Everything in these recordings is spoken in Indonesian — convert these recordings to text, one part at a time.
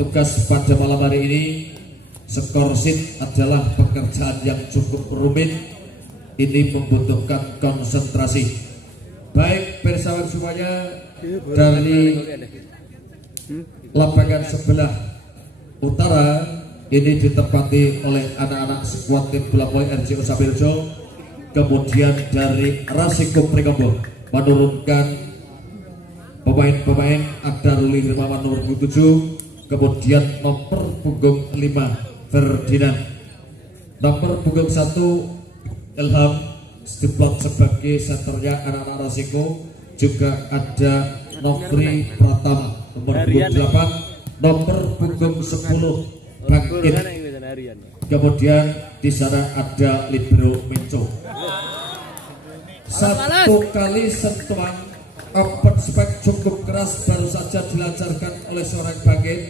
petugas pada malam hari ini. Skor sheet adalah pekerjaan yang cukup rumit. Ini membutuhkan konsentrasi. Baik bersama semuanya dari lapangan sebelah utara ini ditempati oleh anak-anak skuad tim bola voli RCO Sabirjo. Kemudian dari Rasiko Pringombo menurunkan pemain-pemain Akdaruli Hermawan nomor 7, kemudian nomor punggung 5 Ferdinand, nomor punggung 1 Ilham diplot sebagai senternya anak-anak Rasiko. Juga ada Nofri Pratama nomor punggung 8, nomor punggung 10 Bangkit. Kemudian di sana ada libero Menco. Satu kali sentuhan open spike cukup keras baru saja dilancarkan oleh seorang Bangkit,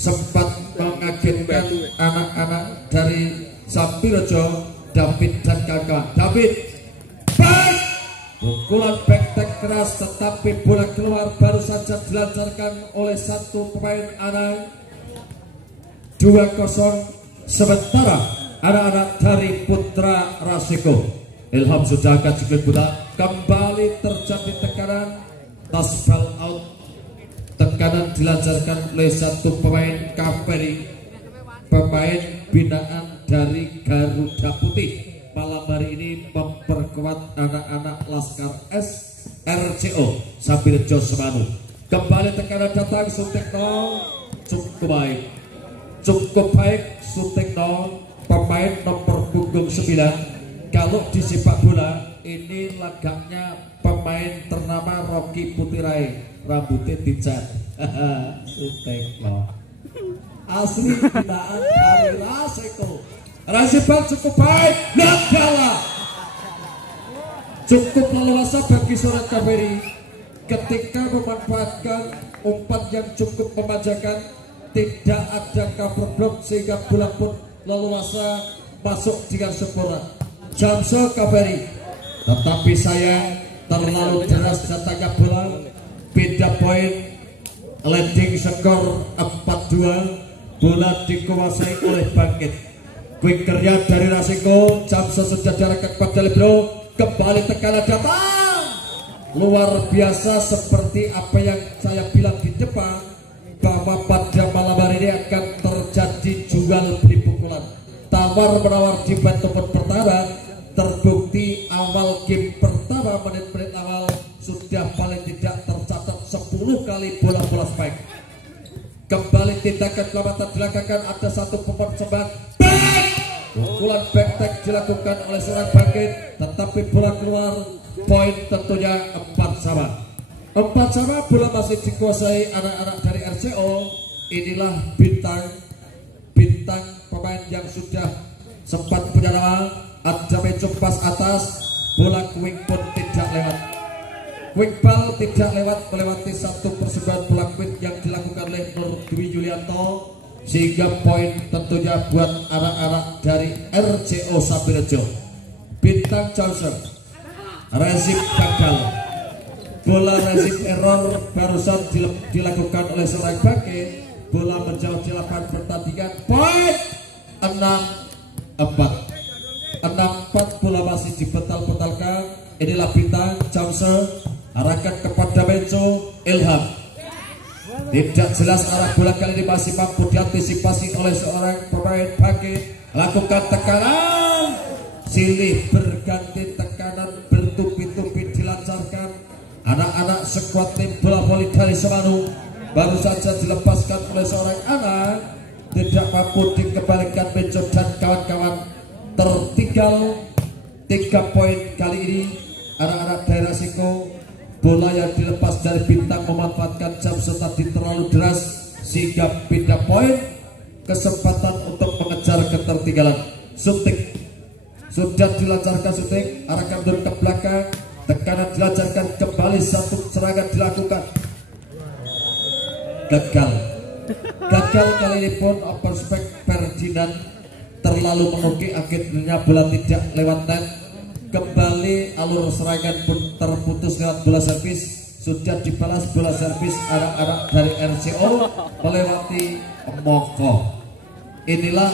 sempat mengagetkan anak-anak dari Sampirejo, David dan kakak. David, back, pukulan back keras tetapi bola keluar baru saja dilancarkan oleh satu pemain anak. 2-0 sementara anak-anak dari Putra Rasiko. Ilham sudah akan juga buta, kembali terjadi tekanan, tasbal out. Tekanan dilancarkan oleh satu pemain Kaveri, pemain binaan dari Garuda Putih. Malam hari ini memperkuat anak-anak Laskar S RCO Sabirjo Semanu. Kembali tekanan datang, Sutekno cukup baik Sutekno, pemain nomor punggung 9. Kalau di sepak bola ini lagaknya pemain ternama Rocky Putirai, rambutnya dicat. Sutekno asli binaan dari Rasiko. Rasibang cukup baik, Nagala cukup leluasa bagi Surat Kaveri ketika memanfaatkan umpan yang cukup memanjakan. Tidak ada cover block sehingga bola pun leluasa masuk dengan sempurna. Jamso Kaveri, tetapi saya terlalu deras datangnya bola. Beda poin, leading skor 4-2. Bola dikuasai oleh Bangkit. Quickernya dari Rasiko, Jamso sudah diarahkan kepada libero. Kembali tekanan datang, luar biasa seperti apa yang saya bilang di depan, bahwa pada malam hari ini akan terjadi jual beli pukulan, tawar menawar di bantuan pertama. Terbukti awal game pertama, menit-menit awal sudah paling tidak tercatat 10 kali bola-bola spike. Kembali tindakan kelamatan dilakukan, ada satu percobaan back, pukulan back dilakukan oleh seorang Bangkit, tetapi bola keluar. Poin tentunya 4-4. Bola masih dikuasai anak-anak dari RCO. Inilah bintang pemain yang sudah sempat punya nama. Ada Menco pas atas, bola quick pun tidak lewat. Quick ball tidak lewat, melewati satu persembahan bola quick yang dilakukan oleh Nur Dwi Yulianto, sehingga poin tentunya buat anak-anak dari RCO Sabirjo. Bintang Johnson, rezim gagal. Bola rezim error barusan dilakukan oleh seorang Bangkit. Bola menjauh di lapangan pertandingan. Poin 6-4. 6-4, bola masih dibetal-betalkan. Inilah bintang Johnson, arahkan kepada Menco. Ilham, tidak jelas arah bola kali ini, masih mampu diantisipasi oleh seorang pemain Bangkit. Lakukan tekanan, silih berganti tekanan, bertubi-tubi dilancarkan. Anak-anak skuad tim bola voli dari Semanu baru saja dilepaskan oleh seorang anak, tidak mampu dikembalikan. Menco dan kawan-kawan tertinggal 3 poin kali ini. Anak-anak daerah Siko, bola yang dilepas dari bintang memanfaatkan Jamso tadi terlalu deras sehingga pindah poin. Kesempatan untuk mengejar ketertinggalan. Suntik sudah dilancarkan, Suntik arahkan mundur ke belakang, tekanan dilancarkan, kembali satu serangan dilakukan. Gagal kali ini pun open spike Ferdinand terlalu menukik, akhirnya bola tidak lewat net. Kembali alur serangan pun terputus lewat bola servis. sudah dibalas bola servis anak-anak dari RCO melewati Moko. Inilah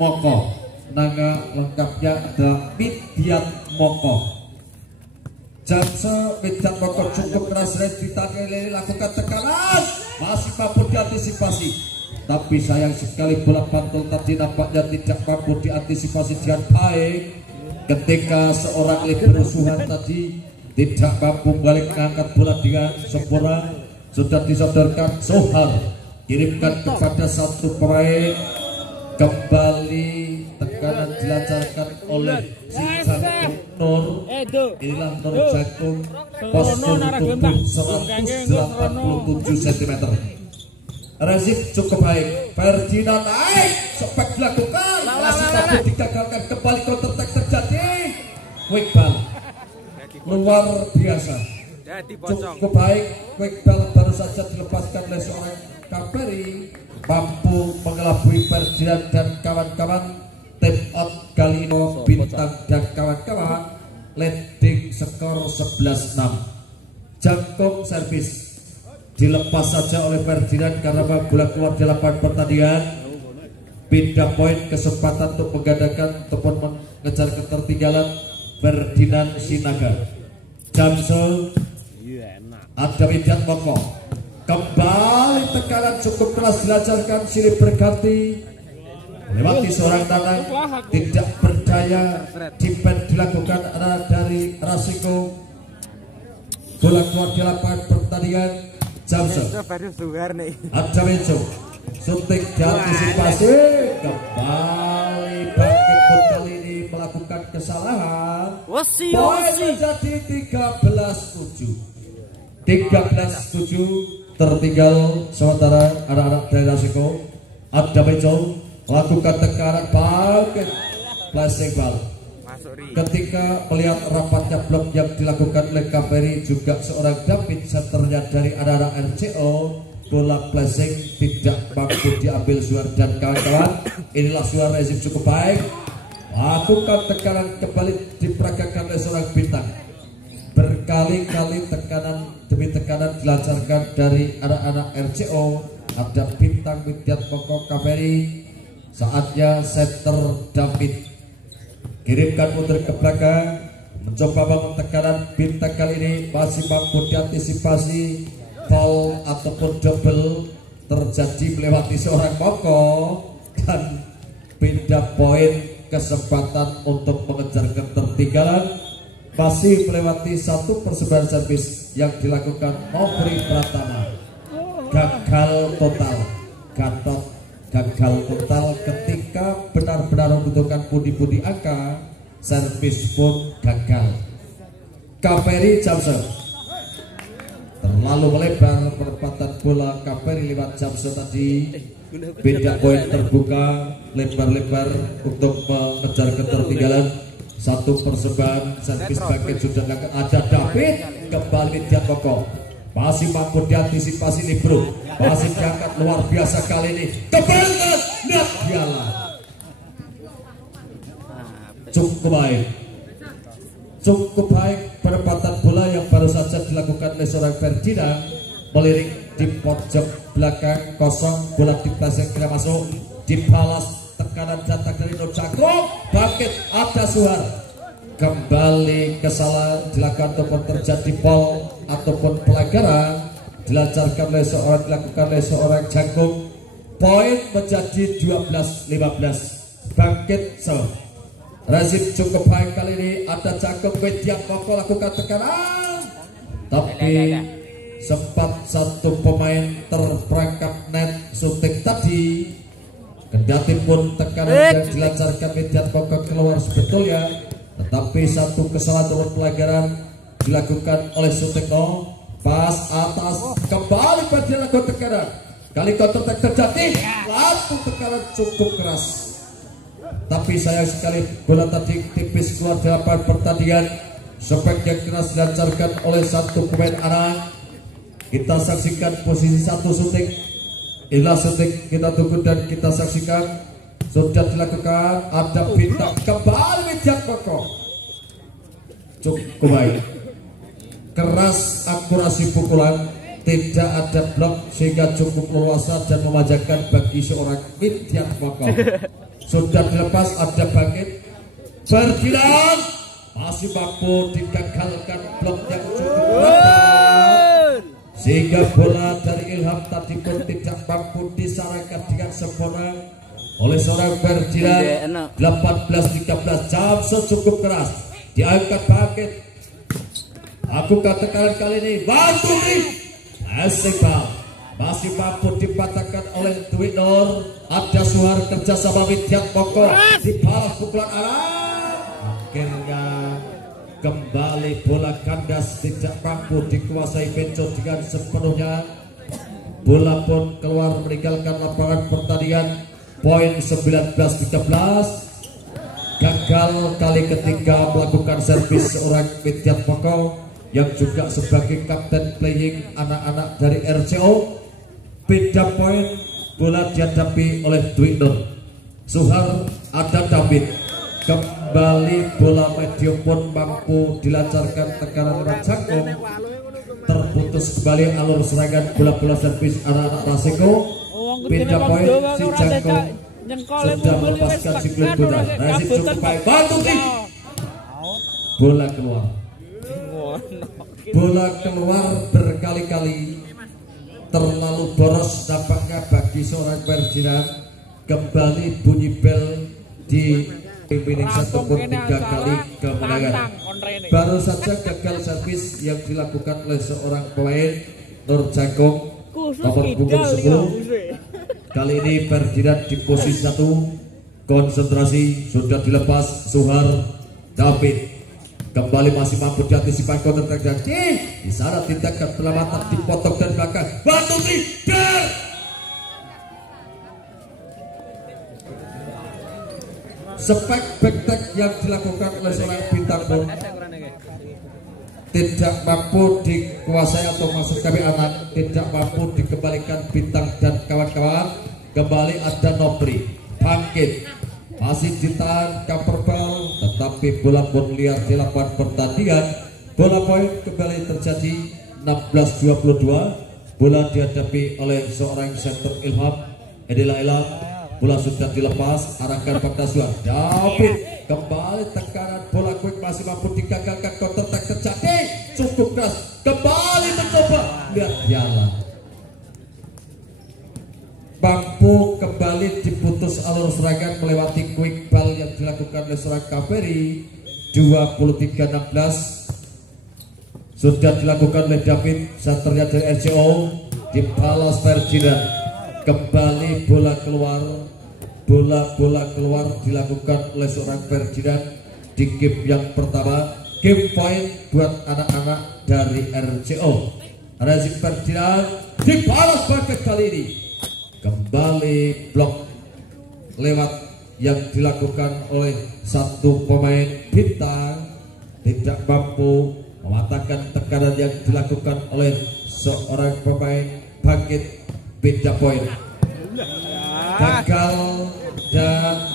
Moko, nama lengkapnya adalah Midian Moko. Jamse Midian Moko cukup keras, ditangani lakukan tekanan, masih mampu diantisipasi, tapi sayang sekali bola pantul tadi nampaknya tidak mampu diantisipasi dengan baik ketika seorang libero Suhan tadi tidak mampu balik mengangkat bola dengan sempurna. Sudah disodorkan Sohar, kirimkan kepada satu pemain, kembali tekanan dilancarkan oleh Jagung Nur. Inilah Nur Jagung, postur tubuh 187 cm. Rezim cukup baik, Ferdinand naik, sepek dilakukan, masih mampu digagalkan, kembali counter attack terjadi. Quick ball luar biasa, cukup baik. Quick ball baru saja dilepaskan oleh seorang Kaveri, mampu mengelabui Ferdinand dan kawan-kawan. Tip out kali ini Bintang dan kawan-kawan, leading skor 11-6. Jangkung servis dilepas saja oleh Ferdinand karena bola keluar di lapangan pertandingan. Pindah poin, kesempatan untuk menggandakan ataupun mengejar ketertinggalan Ferdinand Sinaga. Jamsul ada Midian Moko, kembali tekanan cukup keras dilancarkan, silih berganti melewati seorang tangan, tidak berdaya, defense dilakukan adalah dari Rasiko. Bola keluar di lapangan pertandingan. Jamsul ada Menco, suntik diantisipasi, kembali bangkit pun kali ini melakukan kesalahan. Poin menjadi 13-7. 13-7, tertinggal sementara anak-anak dari Rasiko. Ada Menco lakukan tekanan, bangkit flashing ball. Ketika melihat rapatnya blok yang dilakukan oleh Kaveri, juga seorang David centernya dari anak-anak RCO, bola flashing tidak mampu diambil Suar dan kawan-kawan. Inilah Suar, rezim cukup baik, lakukan tekanan kembali diperagakan oleh seorang Bintang. Berkali-kali tekanan demi tekanan dilancarkan dari anak-anak RCO. Ada Bintang, Midian Moko, Kaveri. Saatnya center David kirimkan mundur ke belakang, mencoba bangun tekanan. Bintang kali ini masih mampu diantisipasi, foul ataupun double terjadi melewati seorang Moko, dan pindah poin, kesempatan untuk mengejar ketertinggalan masih melewati satu persembahan servis yang dilakukan Nobri Pratama. Gagal total, Gatot gagal total ketika benar-benar membutuhkan pundi-pundi angka, servis pun gagal. Kaveri Jamse terlalu melebar perempatan bola. Kaveri lewat Jamse tadi, beda poin terbuka lebar-lebar untuk mengejar ketertinggalan. Satu persembahan servis paket sudah dilakukan. Ada David, kembali Midian Moko, masih mampu diantisipasi libero, masih diangkat luar biasa kali ini. Kembali Nadiala, cukup baik, cukup baik penempatan bola yang baru saja dilakukan oleh seorang Ferdinand, melirik di pojok belakang kosong, bola dibalas yang tidak masuk, dibalas tekanan datang dari Nur Jagung, bangkit ada Suhar. Kembali kesalahan dilakukan ataupun terjadi foul ataupun pelanggaran dilancarkan oleh seorang, dilakukan oleh seorang Jagung. Poin menjadi 12-15. Bangkit so. Rezim cukup baik kali ini. Ada Jagung, Midian Moko lakukan tekanan, tapi sempat satu pemain terperangkap net shooting tadi. Kendati pun tekanan yang dilancarkan Midian Moko keluar sebetulnya, tetapi satu kesalahan atau pelanggaran dilakukan oleh Sutekno. Pas atas, kembali pada lakukan tekanan, kali counter attack terjadi, langsung tekanan cukup keras, tapi sayang sekali bola tadi tipis keluar di lapangan pertandingan. Spek yang keras dilancarkan oleh satu pemain anak. Kita saksikan posisi satu shooting. Inilah shooting, kita tunggu dan kita saksikan. Sudah dilakukan, ada Bintang, kembali Midian Moko, cukup baik. keras akurasi pukulan, tidak ada blok sehingga cukup leluasa dan memanjakan bagi seorang Widya Moko. Sudah dilepas, ada bangkit, Ferdinand masih mampu digagalkan blok yang cukup lebar, sehingga bola dari Ilham tadi pun tidak mampu disarankan dengan sempurna oleh seorang Ferdinand. 18-13, jam cukup keras, diangkat bangkit. Aku katakan kali ini bantu nih, masih mampu dipatahkan oleh Dwi Nur. Ada Suhar kerjasama Widya Moko, dibalas pukulan arah. Akhirnya kembali bola kandas, tidak mampu dikuasai Benco dengan sepenuhnya. Bola pun keluar meninggalkan lapangan pertandingan. Poin 19-13. Gagal kali ketiga melakukan servis seorang Widya Moko yang juga sebagai kapten playing anak-anak dari RCO. Beda poin, bola dihadapi oleh Dwi Nur. Suhar, ada David. Kembali bola medium pun mampu dilancarkan tekanan lewat jangkung. Terputus kembali alur serangan bola-bola servis anak-anak Raseko. Beda poin, si jangkung sudah melepaskan si kulit bola. Nasib cukup baik, bantu bola keluar. Bola keluar berkali-kali, terlalu boros nampaknya bagi seorang Ferdinand. Kembali bunyi bel di winning satu pun 3 kali kemenangan. Baru saja gagal servis yang dilakukan oleh seorang pemain Nur Jangkung nomor punggung 10. Kali ini Ferdinand di posisi 1, konsentrasi, sudah dilepas. Suhar, David kembali masih mampu diantisipasi counter attack. Di sana tindakan perlawanan dipotong dari belakang. Bantu Trider. Spek back yang dilakukan oleh seorang bintang pun tidak mampu dikuasai atau masuk kami anak, tidak mampu dikembalikan bintang dan kawan-kawan. Kembali ada Nopri bangkit, masih ditahan Kamperbal, tetapi bola pun liar di lapangan pertandingan. Bola poin kembali terjadi 16-22. Bola dihadapi oleh seorang center Ilham Edila Ilham. Bola sudah dilepas, arahkan pada Suhar. David kembali, tekanan bola quick masih mampu digagalkan, counter attack terjadi cukup keras. Kembali mencoba, lihat jalan, mampu kembali diputus alur serangan melewati quick ball yang dilakukan oleh seorang Kaveri. 23-16 sudah dilakukan oleh David, centernya dari RCO, dibalas Ferdinand. Kembali bola keluar, bola keluar dilakukan oleh seorang Ferdinand di game yang pertama. Game point buat anak-anak dari RCO. Rezim Ferdinand dibalas balik kali ini. Kembali blok lewat yang dilakukan oleh satu pemain bintang, tidak mampu mematahkan tekanan yang dilakukan oleh seorang pemain bangkit. Beda poin, gagal, dan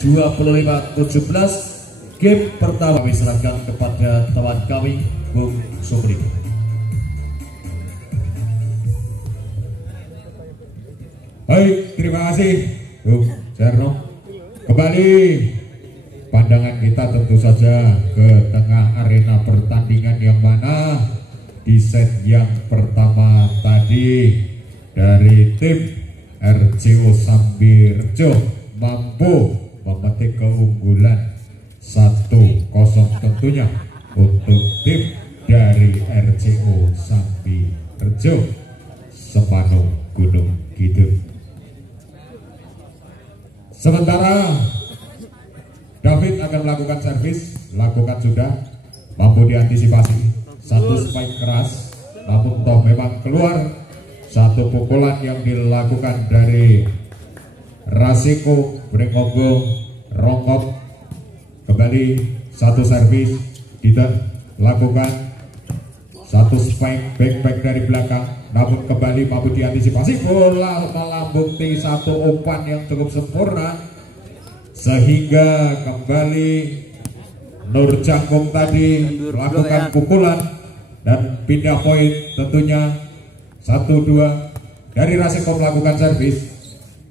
25-17. Game pertama kami serahkan kepada teman kami Bung Sobri. Baik, terima kasih Bung Cerno. Kembali pandangan kita tentu saja ke tengah arena pertandingan, yang mana di set yang pertama tadi dari tim RCO Sambirejo mampu memetik keunggulan 1-0 tentunya untuk tim dari RCO Sambirejo Semanu Gunung Kidul. Sementara David akan melakukan servis, lakukan sudah, mampu diantisipasi. Satu spike keras, namun toh memang keluar. Satu pukulan yang dilakukan dari Rasiko Brengogo Rongkop. Kembali satu servis dilakukan, satu spike back dari belakang, namun kembali mampu diantisipasi. Bola melambung di satu umpan yang cukup sempurna, sehingga kembali Nur Jangkung tadi melakukan pukulan dan pindah poin tentunya 1-2 dari Raseko melakukan servis.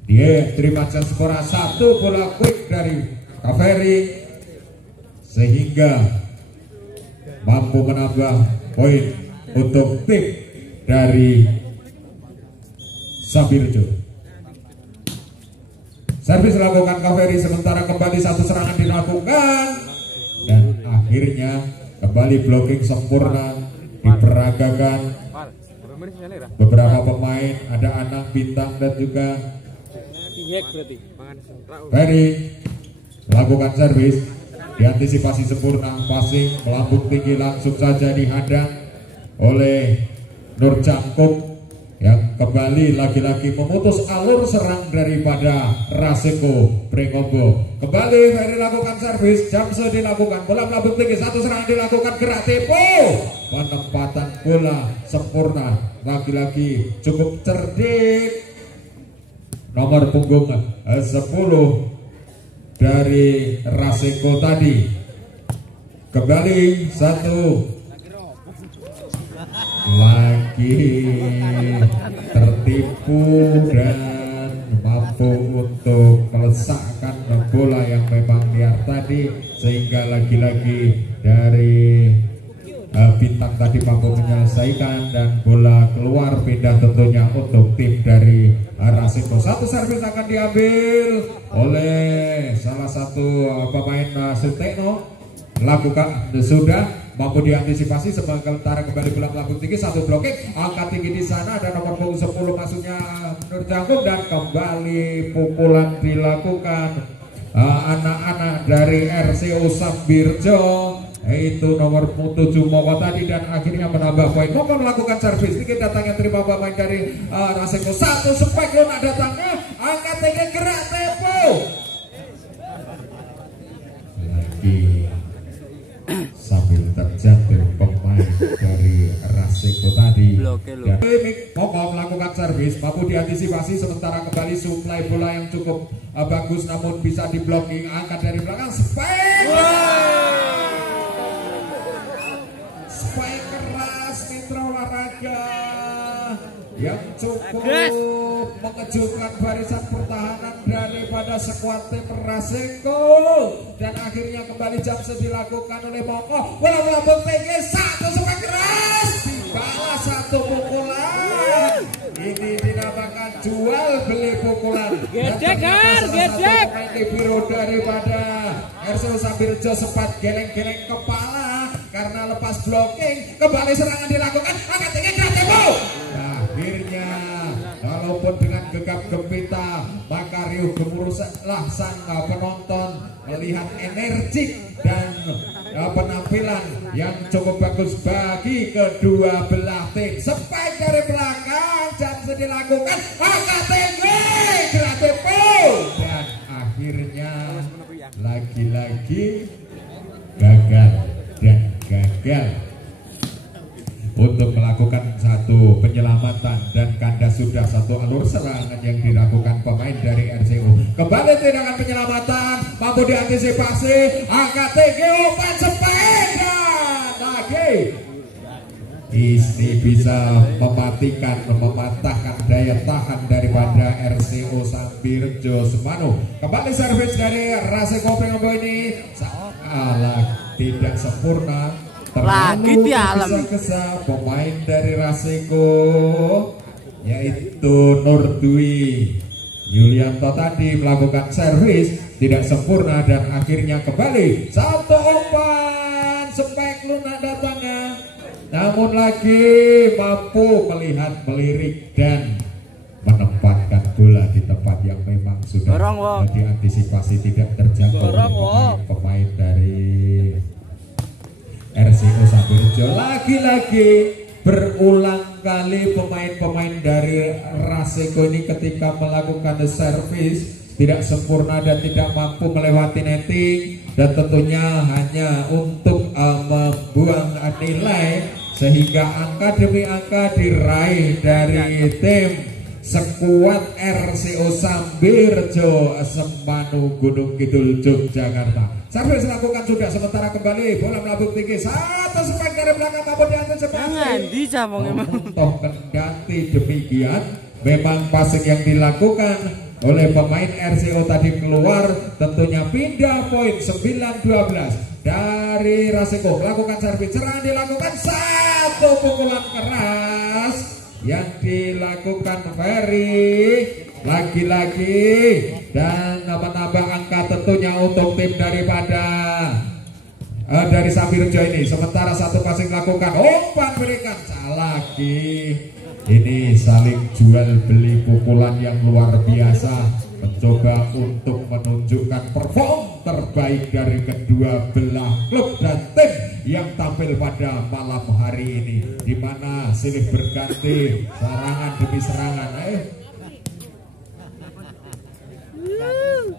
Dia terima skor 1 bola quick dari Kaveri sehingga mampu menambah poin untuk tim dari Sabirjo. Servis dilakukan Kaveri, sementara kembali satu serangan dilakukan dan akhirnya kembali blocking sempurna diperagakan beberapa pemain, ada Anak Bintang dan juga Ferry melakukan servis, diantisipasi sempurna, passing melambung tinggi langsung saja dihadang oleh Nur Jangkung yang kembali lagi-lagi memutus alur serang daripada Raseko Pringombo. Kembali Ferry lakukan servis, Jamse dilakukan, bola melambung tinggi, satu serangan dilakukan, gerak tempo, penempatan bola sempurna, lagi-lagi cukup cerdik nomor punggung 10 dari Raseko tadi. Kembali satu lagi tertipu dan mampu untuk melesakkan bola yang memang liar tadi, sehingga lagi-lagi dari Bintang tadi mampu menyelesaikan dan bola keluar, pindah tentunya untuk tim dari Raseko. Satu servis akan diambil oleh salah satu pemain Sutekno, lakukan sudah mampu diantisipasi, sementara kembali bola melambung tinggi, satu blocking, angkat tinggi di sana, ada nomor punggung 10 masuknya Nur Jangkung dan kembali pukulan dilakukan anak-anak dari RCO Sabirjo, yaitu nomor 7 Moko tadi, dan akhirnya menambah poin. Moko melakukan servis, sedikit datangnya terima pemain dari Raseko, satu spike lunak datangnya, angkat tinggi, gerak tempo lagi sambil terjatuh pemain dari Raseko tadi. Dan Moko melakukan servis, mampu diantisipasi, sementara kembali suplai bola yang cukup bagus, namun bisa di blocking, angkat dari belakang, spike keras mitra olahraga yang cukup mengejutkan barisan pertahanan daripada skuad tim Raseko, dan akhirnya kembali Jamse dilakukan oleh Moko, bola melambung tinggi, satu spike keras, dibalas satu pukulan. Ini dinamakan jual beli pukulan. Gedek. Biru daripada RCO Sabirjo sempat geleng-geleng kepala karena lepas blocking. Kembali serangan dilakukan, angkat tinggi, gerak tempo. Akhirnya walaupun dengan gegap gempita, maka riuh gemuruhlah sang penonton melihat energik dan penampilan yang cukup bagus bagi kedua belah tim. Spike dari belakang, Jamse dilakukan, angkat tinggi, gerak tempo, dan akhirnya lagi-lagi gagal untuk melakukan satu penyelamatan, dan kandas sudah satu alur serangan yang dilakukan pemain dari RCO. Kembali tindakan penyelamatan, mampu diantisipasi, angkat tinggi, umpan sepeda lagi. Ini bisa mematahkan daya tahan daripada RCO Sabirjo Semanu. Kembali servis dari Raseko Pringombo ini tidak sempurna, terlalu tergesa-gesa pemain dari Raseko, yaitu Nur Dwi Yulianto tadi melakukan servis tidak sempurna, dan akhirnya kembali satu umpan spike lunak datangnya, namun lagi mampu melirik dan menempatkan bola di tempat yang memang sudah diantisipasi tidak terjangkau pemain dari RCO Sabirjo. Lagi-lagi berulang kali pemain-pemain dari Raseko ini ketika melakukan servis tidak sempurna dan tidak mampu melewati netting, dan tentunya hanya untuk membuang nilai, sehingga angka demi angka diraih dari tim skuad RCO Sambirjo Semanu Gunung Kidul Yogyakarta. Servis lakukan sudah, sementara kembali bola melambung tinggi, satu spek dari belakang mampu diantisipasi. Untuk kendati demikian, memang passing yang dilakukan oleh pemain RCO tadi keluar, tentunya pindah poin 9-12 dari Raseko. Lakukan servis, serangan dilakukan, satu pukulan keras yang dilakukan Ferry lagi-lagi dan menambah angka tentunya untuk tim daripada dari Sambirjo ini. Sementara satu passing lakukan, umpan berikan lagi. Ini saling jual beli pukulan yang luar biasa, mencoba untuk menunjukkan perform terbaik dari kedua belah klub dan tim yang tampil pada malam hari ini, di mana silih berganti serangan demi serangan.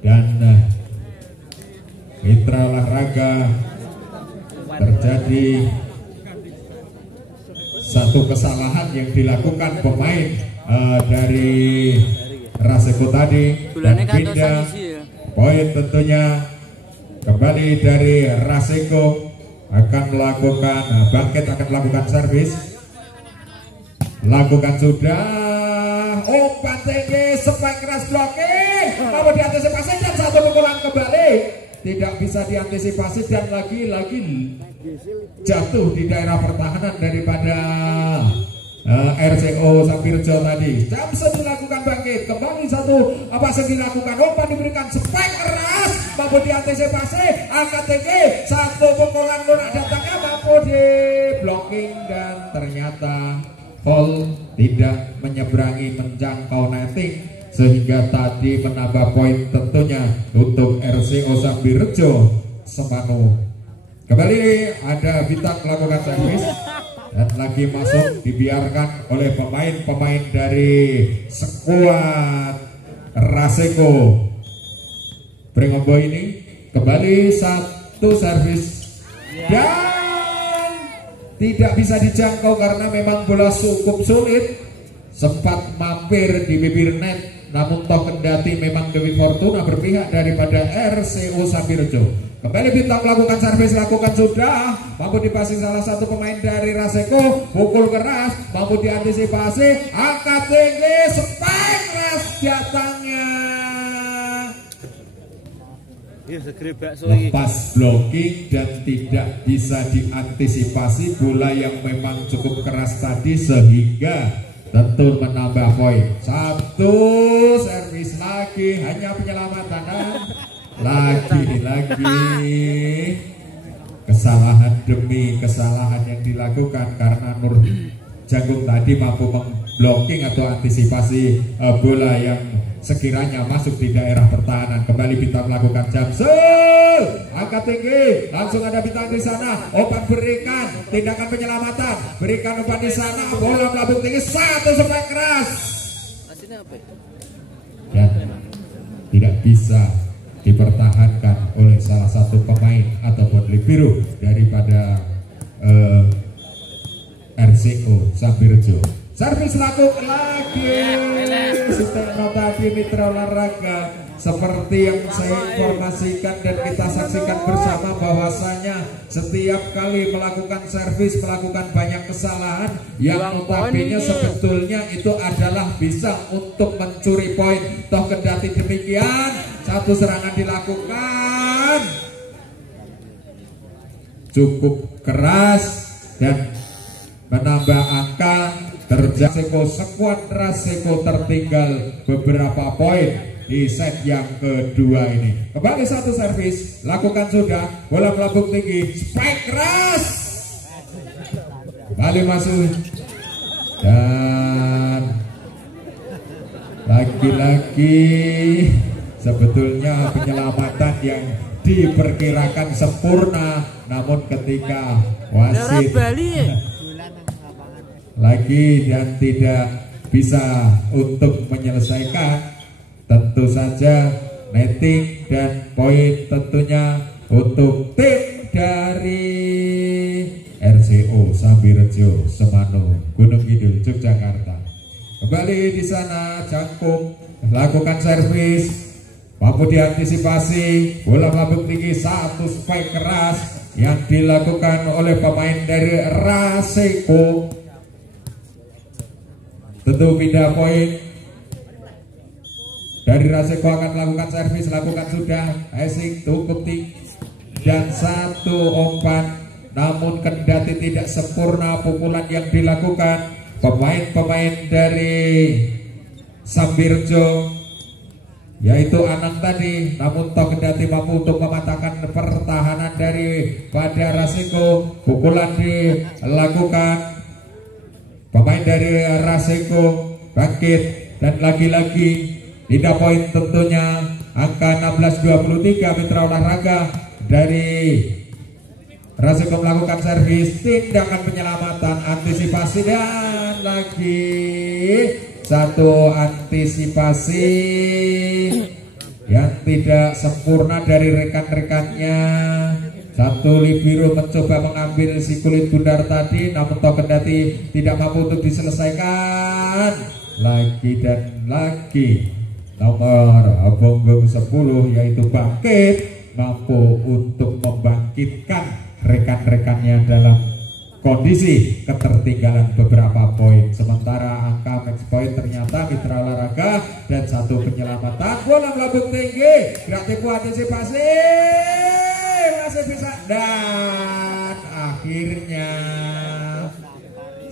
Dan mitra olahraga terjadi satu kesalahan yang dilakukan pemain dari Raseko tadi, dan pindah poin tentunya kembali dari Raseko akan melakukan bangkit, akan melakukan servis. Lakukan sudah, umpan tinggi, spek keras blocking, mau diantisipasi dan satu pukulan kembali tidak bisa diantisipasi dan lagi-lagi jatuh di daerah pertahanan daripada RCO Sambirjo tadi. Jamson dilakukan bangkit, kembali satu apa yang dilakukan, umpan diberikan, spek keras mampu diantisipasi, angkat tinggi, satu pukulan lunak datangnya mampu di blocking dan ternyata Hall tidak menyeberangi, menjangkau netting, sehingga tadi menambah poin tentunya untuk RCO Sambirjo Semanu. Kembali ada Bintang melakukan servis dan lagi masuk, dibiarkan oleh pemain-pemain dari skuad Raseko Pringombo ini. Kembali satu servis dan tidak bisa dijangkau karena memang bola cukup sulit, sempat mampir di bibir net, namun toh kendati memang Dewi Fortuna berpihak daripada RCO Sambirjo. Kembali Bintang melakukan servis, lakukan sudah, mampu dipasing salah satu pemain dari Raseko, pukul keras, mampu diantisipasi, angkat tinggi, spek keras datangnya, lepas blocking dan tidak bisa diantisipasi bola yang memang cukup keras tadi, sehingga tentu menambah poin. Satu servis lagi, hanya penyelamatan dan lagi-lagi kesalahan demi kesalahan yang dilakukan karena Nur Jagung tadi mampu memblocking atau antisipasi bola yang sekiranya masuk di daerah pertahanan. Kembali Bintang melakukan jamsul, angkat tinggi, langsung ada Bintang di sana, umpan berikan, tindakan penyelamatan, berikan umpan di sana, bola melambung tinggi, satu spek keras dan tidak bisa dipertahankan oleh salah satu pemain ataupun libero daripada RCO Sambirjo. Servis lakukan lagi Suteno tadi mitra olahraga, seperti yang saya informasikan dan kita saksikan bersama bahwasanya setiap kali melakukan servis melakukan banyak kesalahan yang notabene sebetulnya itu adalah bisa untuk mencuri poin. Toh kendati demikian, satu serangan dilakukan cukup keras dan menambah angka. Terjadi skuad Raseko tertinggal beberapa poin di set yang kedua ini. Kembali satu servis, lakukan sudah, bola melambung tinggi, spike keras, kembali masuk dan lagi-lagi sebetulnya penyelamatan yang diperkirakan sempurna, namun ketika wasit lagi dan tidak bisa untuk menyelesaikan, tentu saja netting dan poin tentunya untuk tim dari RCO Sambirjo Semanu Gunung Kidul Yogyakarta. kembali di sana Jangkung lakukan servis, mampu diantisipasi, bola melambung tinggi, satu spike keras yang dilakukan oleh pemain dari Raseko. Tentu pindah poin dari Raseko akan melakukan servis, lakukan sudah passing cukup tinggi dan satu umpan. Namun kendati tidak sempurna pukulan yang dilakukan pemain-pemain dari Sambirjo yaitu Anang tadi, namun toh kendati mampu untuk mematahkan pertahanan dari pada Raseko. Pukulan dilakukan pemain dari Raseko bangkit dan lagi-lagi tidak poin tentunya angka 16-23. Mitra olahraga dari Raseko melakukan servis, tindakan penyelamatan, antisipasi dan lagi satu antisipasi yang tidak sempurna dari rekan-rekannya. Satu libero mencoba mengambil si kulit bundar tadi, namun toh kendati tidak mampu untuk diselesaikan. Lagi dan lagi nomor punggung 10 yaitu Bangkit mampu untuk membangkitkan rekan-rekannya dalam kondisi ketertinggalan beberapa poin. Sementara angka match point ternyata Mitra Olahraga dan satu penyelamatan, bola melambung tinggi, gerak tempo antisipasi masih bisa dan akhirnya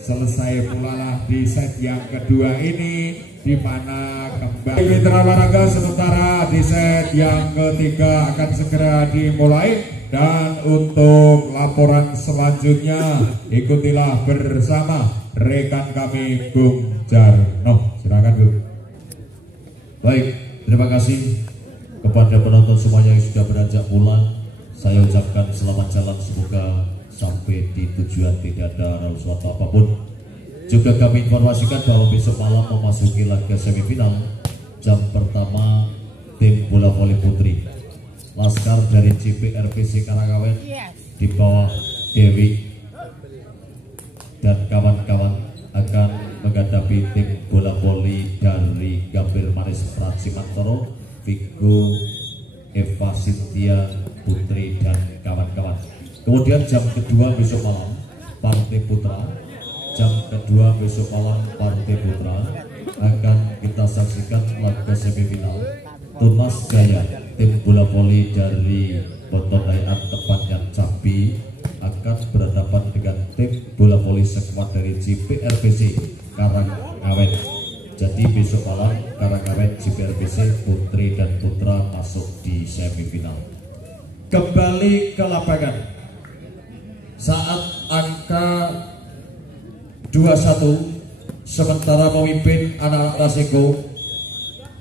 selesai pula lah di set yang kedua ini, di mana kembali Mitra Olahraga. Sementara di set yang ketiga akan segera dimulai. Dan untuk laporan selanjutnya ikutilah bersama rekan kami Bung Jarno. Silakan Bung. Baik, terima kasih kepada penonton semuanya yang sudah beranjak pulang. Saya ucapkan selamat jalan, semoga sampai di tujuan tidak ada sesuatu apapun. Juga kami informasikan bahwa besok malam memasuki laga semifinal. Jam pertama tim bola voli putri Laskar dari CPRPC Karangkawen di bawah Dewi dan kawan-kawan akan menghadapi tim bola voli dari Gambir Manis Pracimantoro, Vigo, Eva Cynthia Putri dan kawan-kawan. Kemudian jam kedua besok malam Partai Putra, jam kedua besok malam Partai Putra akan kita saksikan laga semifinal Tunas Jaya, tim bola voli dari Bontong Dayan tepatnya Capi, akan berhadapan dengan tim bola voli sekuat dari CPRPC Karangkawen. Jadi besok malam Karangkawen CPRPC Putri dan Putra masuk di semifinal. Kembali ke lapangan saat angka 21 sementara memimpin anak-anak Raseko.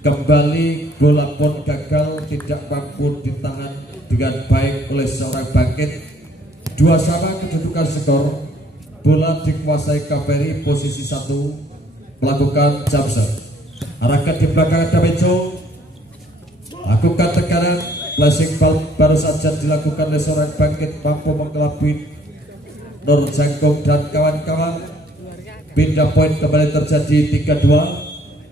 Kembali bola pun gagal, tidak mampu ditangan dengan baik oleh seorang Bangkit. Dua sama kedudukan skor. Bola dikuasai KPRI posisi 1 melakukan jump shot. Arahkan di belakang ada Bejo, lakukan tekanan. Flashing ball baru saja dilakukan oleh seorang Bangkit, mampu mengelabui Nur Jangkung dan kawan-kawan. Pindah poin kembali terjadi 3-2.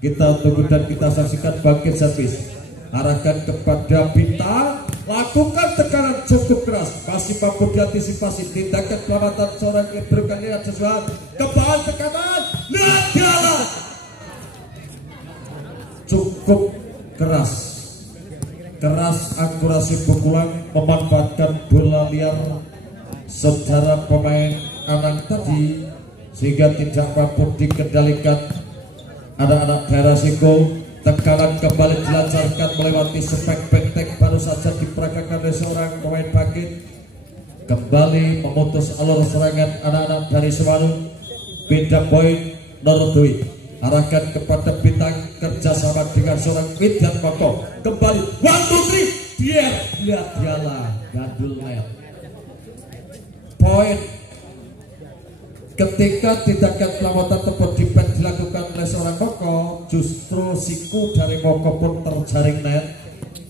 Kita tunggu dan kita saksikan Bangkit servis. Arahkan kepada Bintang, lakukan tekanan cukup keras, masih mampu diantisipasi. Tindakan pelamatan seorang Ibru Kandidat sesuai kebal tekanan Nagala cukup keras. Akurasi pukulan memanfaatkan bola liar saudara pemain Anang tadi sehingga tidak mampu dikendalikan. Anak-anak daerah Siko. Tekanan kembali dilancarkan melewati spek pentek baru saja diperagakan oleh seorang pemain Bangkit. Kembali memutus alur serangan anak-anak dari Semarang. Beda poin Nordui. Arahkan kepada Bintang, kerjasama dengan seorang Widyan Moko. Kembali 1-2-3. Lihat dialah gandul layar. Poin ketika tindakan pelamatan tepat dipet dilakukan oleh seorang Moko, justru siku dari Moko pun terjaring net,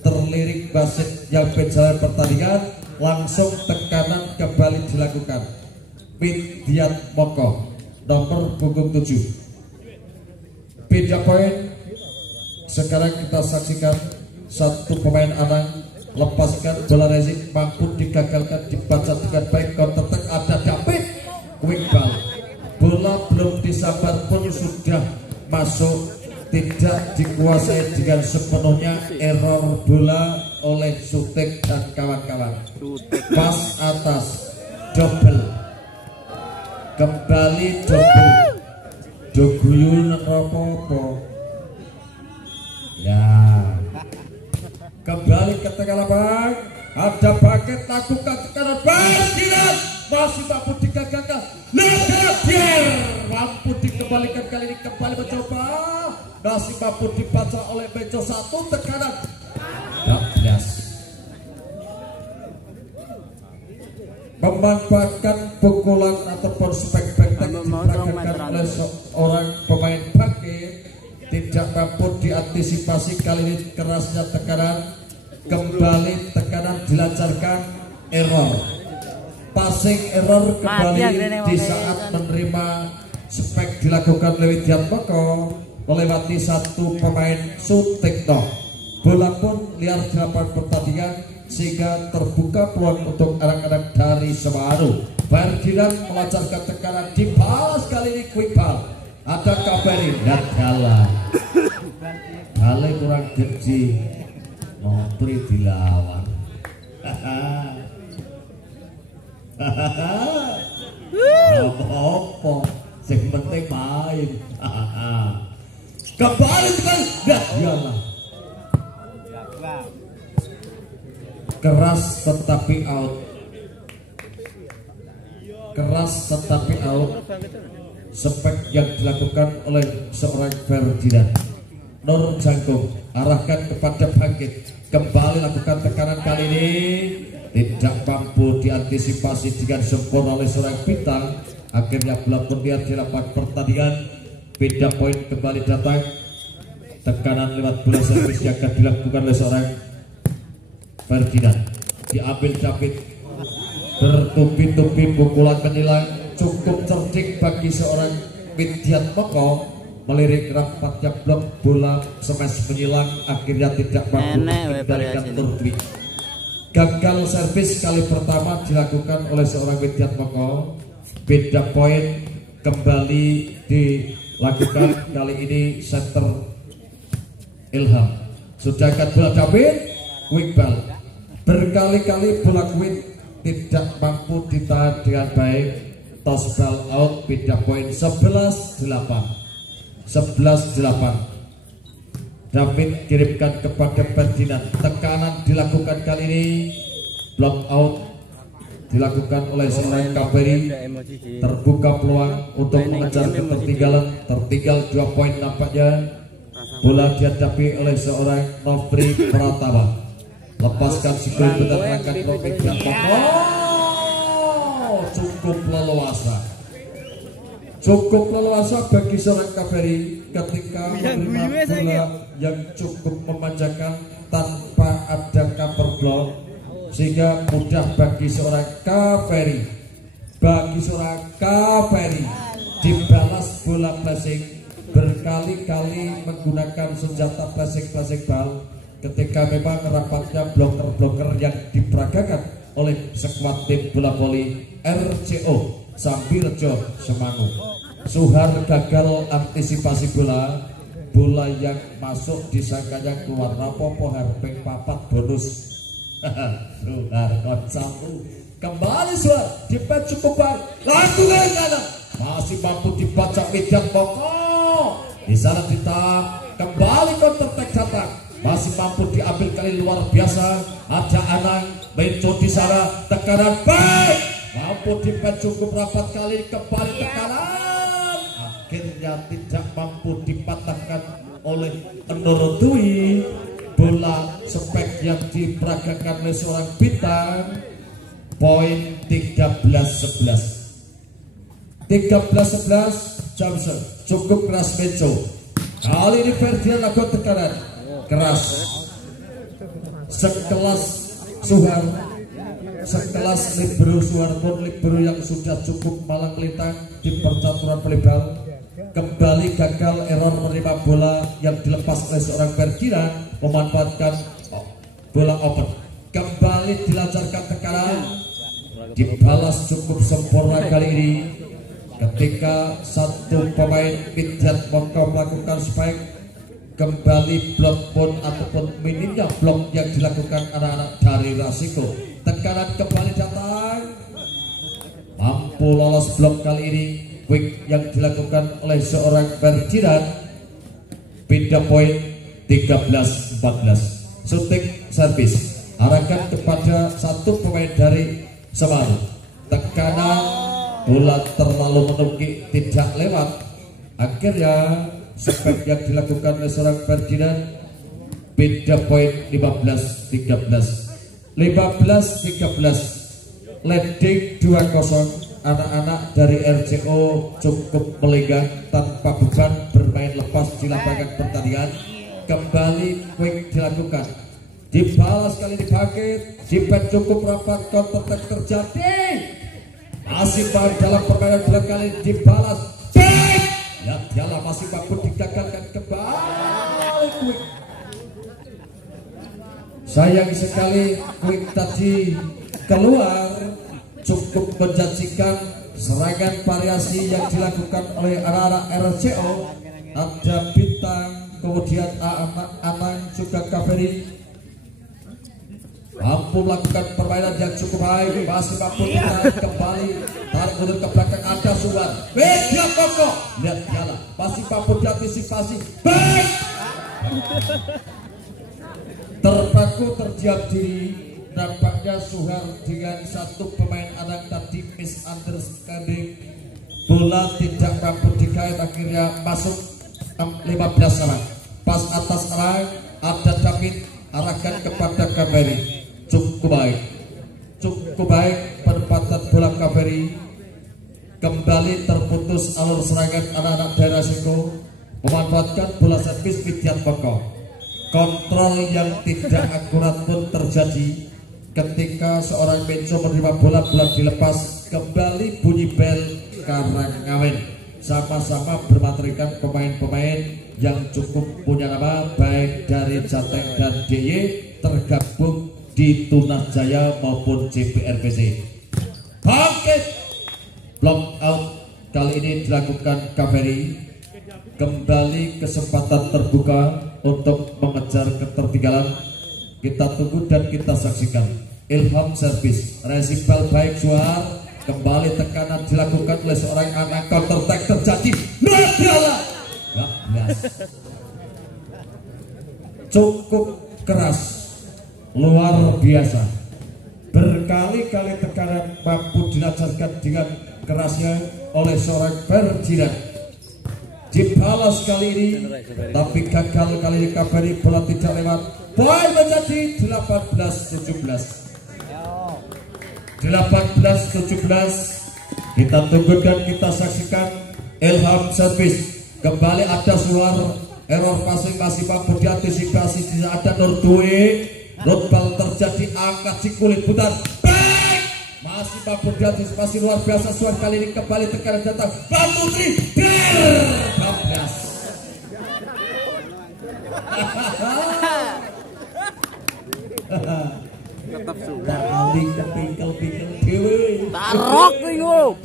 terlirik wasit yang berjalan pertandingan, langsung tekanan kembali dilakukan. Widyan Moko nomor punggung 7. beda poin. Sekarang kita saksikan satu pemain Anang lepaskan bola Rezik, mampu digagalkan, dibaca dengan baik, counter attack ada David quick ball, bola belum disabar pun sudah masuk, tidak dikuasai dengan sepenuhnya, error bola oleh Sutek dan kawan-kawan. Pas atas double, kembali double, doguyun ropopo ya, kembali ke tengah lapangan, ada paket lakukan tekanan Berdiran, masih mampu digagalkan, Leger mampu dikembalikan, kali ini kembali mencoba, masih mampu dibaca oleh Bejo, satu tekanan 14, memanfaatkan pukulan ataupun spek back diperagakan oleh seorang pemain bangkit, tidak mampu diantisipasi, kali ini kerasnya tekanan, kembali tekanan dilancarkan, error, passing error kembali di saat menerima spek dilakukan oleh Widian Moko, melewati satu pemain Sutikno. Bola pun liar di lapangan pertandingan sehingga terbuka peluang untuk anak-anak dari Semarang. Ferdinand melancarkan tekanan, dibalas kali ini quick ball, ada Kaberi dan Dala. Dala kurang gede, Nopri dilawan. Apa-apa, yang penting main. Kembali dengan Dala. Keras tetapi out, keras tetapi out. Spek yang dilakukan oleh seorang Ferdinand. Nur Jangkung arahkan kepada Bangkit, kembali lakukan tekanan, kali ini tidak mampu diantisipasi dengan sempurna oleh seorang Bintang. Akhirnya bola pun liar di lapangan pertandingan, beda poin kembali datang. Tekanan lewat bola servis yang akan dilakukan oleh seorang Ferdinand, diambil David, bertubi-tubi pukulan menilang, cukup cerdik bagi seorang Widian Moko, melirik rapatnya blok, bola smash menyilang, akhirnya tidak mampu mengendalikan Turtwi. Gagal servis kali pertama dilakukan oleh seorang Widian Moko, beda poin kembali dilakukan, kali ini center Ilham, sudah akan bola David, quick ball, berkali-kali bola quick tidak mampu ditahan dengan baik, toss ball out, beda poin 11-8. 11-8. David kirimkan kepada Ferdinand, tekanan dilakukan kali ini, block out dilakukan oleh seorang Kaberi, terbuka peluang untuk mengejar ketertinggalan, tertinggal 2 poin nampaknya. Bola dihadapi oleh seorang Nofri Pratama, lepaskan si gol menerangkan Robin dan cukup leluasa, cukup leluasa bagi seorang Kaberi ketika menerima bola yang cukup memanjakan tanpa ada cover block, sehingga mudah bagi seorang Kaberi, dibalas bola flashing, berkali-kali menggunakan senjata flashing ball ketika memang rapatnya bloker-bloker yang diperagakan oleh skuad tim bola voli RCO Sambirejo Semangu. Suhar gagal antisipasi bola yang masuk disangkanya keluar, rapopo harpeng papat bonus. Suhar koncamu kembali, Suhar dipet cukup baik, lakukan kanan, masih mampu dibaca Widian Moko. Di sana ditang, kembali counter attack datang, masih mampu diambil kali luar biasa. Ada Anang Benco di sana, tekanan baik, mampu dipet cukup rapat kali, kembali tekanan, akhirnya tidak mampu dipatahkan oleh Nur Dwi. Bola spek yang diperagakan oleh seorang Bintang, poin 13-11. 13-11. Johnson cukup keras Benco, kali ini Ferdinand lakukan tekanan keras, sekelas Suhar, sekelas libero Suhar pun libero yang sudah cukup malang melintang di percaturan volleyball, kembali gagal, error menerima bola yang dilepas oleh seorang Ferdinand, memanfaatkan bola open. Kembali dilancarkan tekanan, dibalas cukup sempurna kali ini ketika satu pemain Pidat Moko melakukan spike. Kembali blok pun ataupun minimnya blok yang dilakukan anak-anak dari Rasiko. Tekanan kembali datang, mampu lolos blok kali ini. Quick yang dilakukan oleh seorang Ferdinand. Beda poin 13-14. Shooting service arahkan kepada satu pemain dari Semarang. Tekanan, bola terlalu menukik, tidak lewat. Akhirnya spek yang dilakukan oleh seorang Ferdinand. Beda poin 15-13. 15-13. Leading 2-0. Anak-anak dari RCO cukup melenggang tanpa beban, bermain lepas di lapangan pertandingan. Kembali quick dilakukan, dibalas kali dipakai, Jipet cukup rapat, counter attack terjadi. Masih dalam permainan dua kali dibalas, ya dialah masih mampu digagalkan kembali quick. Sayang sekali quick tadi keluar. Cukup menjanjikan serangan variasi yang dilakukan oleh anak-anak RCO. Ada Bintang, kemudian Anang juga Kaveri mampu melakukan permainan yang cukup baik. Masih mampu ditarik kembali, tarik mundur ke belakang. Ada Suwan, Beda Koko, lihat jalan, masih mampu diantisipasi. Baik, terpaku terdiam diri. Nampaknya Suhar dengan satu pemain anak tadi misunderstanding, bola tidak mampu dikait, akhirnya masuk 15 arah. Pas atas arah ada David, arahkan kepada Kaveri. Cukup baik penempatan bola Kaveri. Kembali terputus alur serangan anak-anak daerah Siko, memanfaatkan bola servis Pidat Moko. Kontrol yang tidak akurat pun terjadi ketika seorang Menco menerima bola dilepas. Kembali bunyi bel Karangawen. Sama-sama bermaterikan pemain-pemain yang cukup punya nama baik dari Jateng dan DY tergabung di Tunas Jaya maupun JPRPC. Bangkit, block out kali ini dilakukan Kaveri. Kembali kesempatan terbuka untuk mengejar ketertinggalan. Kita tunggu dan kita saksikan. Ilham servis, resipel baik Suhar. Kembali tekanan dilakukan oleh seorang anak, counter attack terjadi. Nadalah, cukup keras, luar biasa. Berkali-kali tekanan mampu dilancarkan dengan kerasnya oleh seorang Ferdinand. Dibalas kali ini, tapi gagal kali ini. Kaveri, bola tidak lewat. Poin menjadi 18-17. 18-17. Kita tunggu dan kita saksikan. Ilham servis. Kembali ada Suhar. Error passing masih mampu diantisipasi. Tidak ada Nur Dwi. Lutbal terjadi, angkat si kulit putar. Baik, masih mampu diantisipasi, luar biasa. Suhar kali ini kembali tekanan datang. Putri 14. Tetap sudah. Tali kepingkel dewe. Tarok minggu.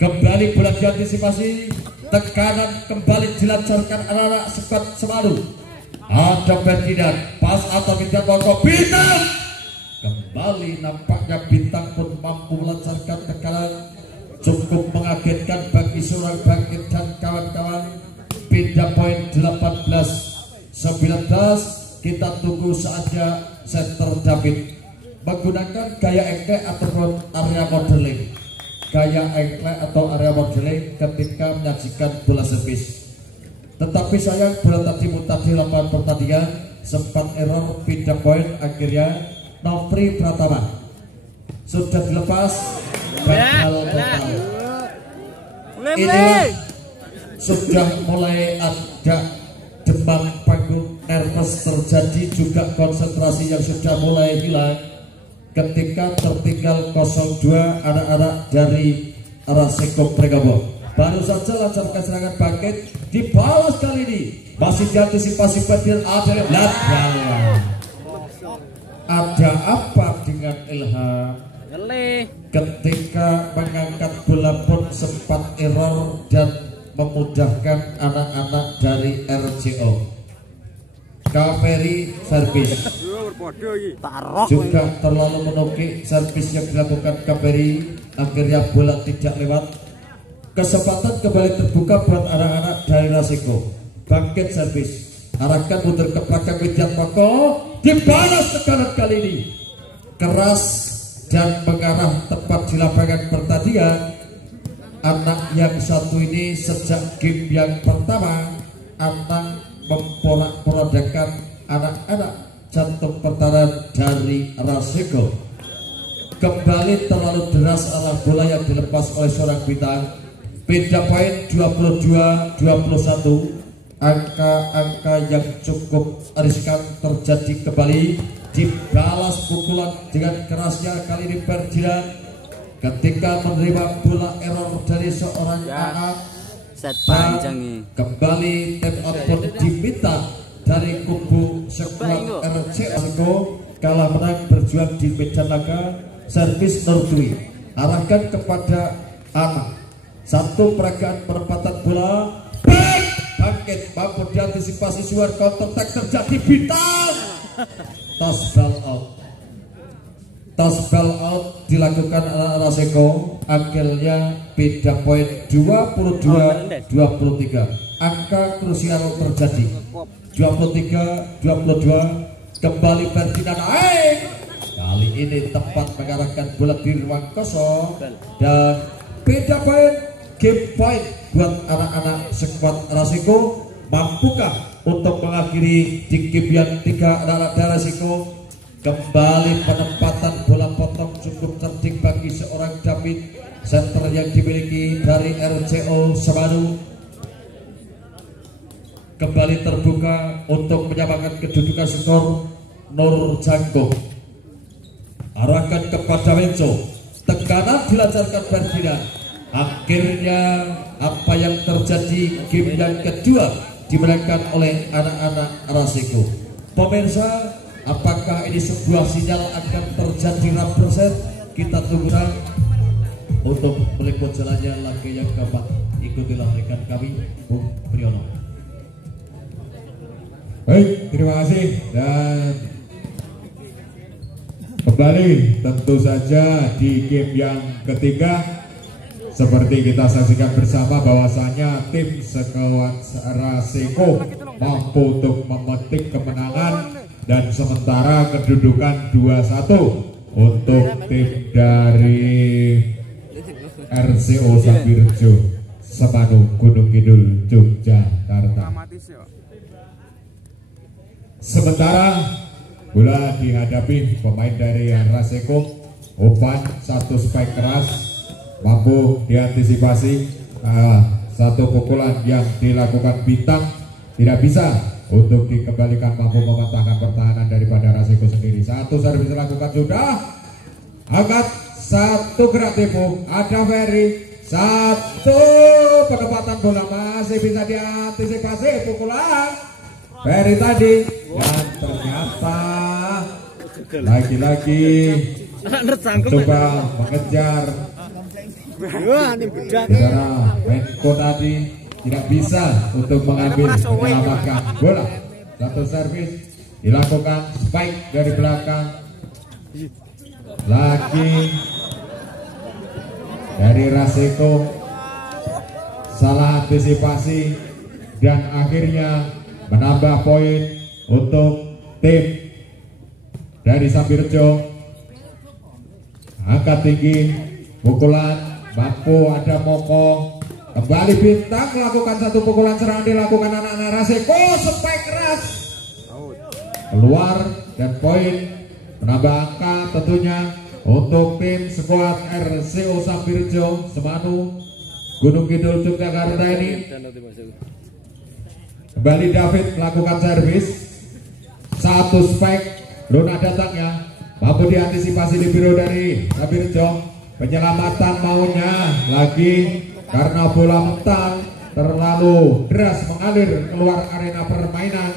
Kembali bola diantisipasi, tekanan kembali dilancarkan anak-anak skuad Semarang. Ada Ferdinand, pas atau Pidat Moko, Bintang. Kembali nampaknya Bintang pun mampu melancarkan tekanan. Cukup mengagetkan bagi seorang Bangkit dan kawan-kawan. Beda poin 18-19. Kita tunggu saja center David menggunakan gaya engklek ataupun area modeling. Gaya engklek atau area modeling ketika menyajikan bola servis. Tetapi sayang bola tadi muntah di lapangan pertandingan, sempat error, pindah poin. Akhirnya Nofri Pratama sudah dilepas. Gagal total. Inilah sudah mulai ada demam panggung, nervous terjadi, juga konsentrasi yang sudah mulai hilang ketika tertinggal 0-2 anak-anak dari Raseko Pregabo. Baru saja lancarkan serangan bangkit, dibalas kali ini masih diantisipasi Ferdinand Adelat. Ada apa dengan Ilham? Ketika mengangkat bola pun sempat error dan memudahkan anak-anak dari RCO. Kaveri servis juga terlalu menukik servis yang dilakukan Kaveri, akhirnya bola tidak lewat. Kesempatan kembali terbuka buat anak-anak dari Raseko. Bangkit servis, arahkan mundur ke belakang Widiat Moko, dibalas tekanan kali ini keras dan mengarah tepat di lapangan pertandingan. Anak yang satu ini sejak game yang pertama anak memporak-porandakan anak-anak jantung pertahanan dari Raseko. Kembali terlalu deras arah bola yang dilepas oleh seorang bintang. Beda poin 22-21. Angka-angka yang cukup riskan terjadi kembali. Dibalas pukulan dengan kerasnya kali ini Ferdinand ketika menerima bola error dari seorang anak. Set panjang nih. Kembali time out pun diminta dari kubu sekuat RCO. Kalah menang berjuang di medan laga. Servis Nurdwi arahkan kepada anak. Satu peragaan penempatan bola, bangkit mampu diantisipasi suar counter attack terjadi bintang. Toss ball out dilakukan anak Raseko. Akhirnya beda poin 22-23. Angka krusial terjadi 23-22. Kembali Ferdinand kali ini tepat mengarahkan bola di ruang kosong dan beda poin. Game point buat anak-anak sekuat Raseko. Mampukah untuk mengakhiri di game yang 3 anak-anak dari Raseko? Kembali penempatan bola potong cukup cerdik bagi seorang David, center yang dimiliki dari RCO Semanu. Kembali terbuka untuk menyamakan kedudukan skor. Nur Jangkung arahkan kepada Wenco, tekanan dilancarkan Ferdinand. Akhirnya apa yang terjadi game yang kedua dimenangkan oleh anak-anak Raseko. Pemirsa, apakah ini sebuah sinyal akan terjadi rubber set? Kita tunggu untuk meliput jalannya laga yang keempat. Ikutilah rekan kami, Bung Priyono. Baik, terima kasih. Dan kembali tentu saja di game yang ketiga. Seperti kita saksikan bersama bahwasanya tim sekuat Raseko mampu untuk memetik kemenangan dan sementara kedudukan 2-1 untuk tim dari RCO Sabirjo Semanu Gunung Kidul Yogyakarta. Sementara bola dihadapi pemain dari Raseko, umpan satu spike keras mampu diantisipasi. Satu pukulan yang dilakukan bintang tidak bisa untuk dikembalikan, mampu mematahkan pertahanan daripada Raseko sendiri. Satu servis dilakukan sudah, angkat satu gerak tipu, ada Ferry, satu penempatan bola masih bisa diantisipasi pukulan Ferry tadi, dan ternyata lagi-lagi coba mengejar saudara Menko tadi, tidak bisa untuk mengambil menyelamatkan bola. Satu servis dilakukan, spike dari belakang lagi dari Raseko, salah antisipasi dan akhirnya menambah poin untuk tim dari Sabirjo. Angkat tinggi, pukulan mampu, ada Moko, kembali bintang melakukan satu pukulan serangan dilakukan anak-anak Raseko, spike keras keluar dan poin menambah angka tentunya untuk tim skuad RCO Sabirjo Semanu Gunung Kidul Yogyakarta ini. Kembali David melakukan servis, satu spike Rona datangnya, mampu diantisipasi di biru dari Sabirjo. penyelamatan maunya lagi karena bola mentang terlalu deras mengalir keluar arena permainan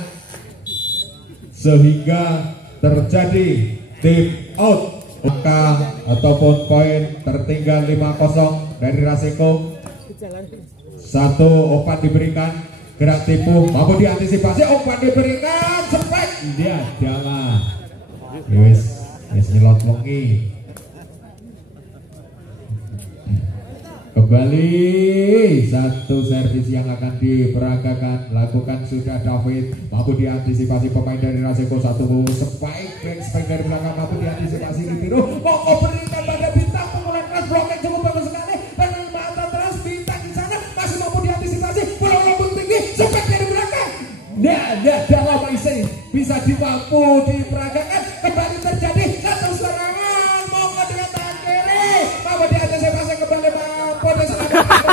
sehingga terjadi tim out. Angka ataupun poin tertinggal 5-0 dari Raseko. Satu umpan diberikan, gerak tipu mampu diantisipasi, umpan diberikan, cepet dia adalah wis nyelot wengi. Kembali satu servis yang akan diperagakan, lakukan sudah David, mampu diantisipasi pemain dari Raseko. Satu spike dari belakang mampu diantisipasi ditiru, mau berikan pada Bintang, pengulangan keras bloknya cukup bagus sekali, penyelamatan terus Bintang di sana masih mampu diantisipasi, bola lambung tinggi, spike dari belakang. Dalam isi bisa dimampu diperagakan, kembali terjadi satu serangan, mau ke dengan tangan kiri, mampu diantisipasi kembali mampu diselamatkan.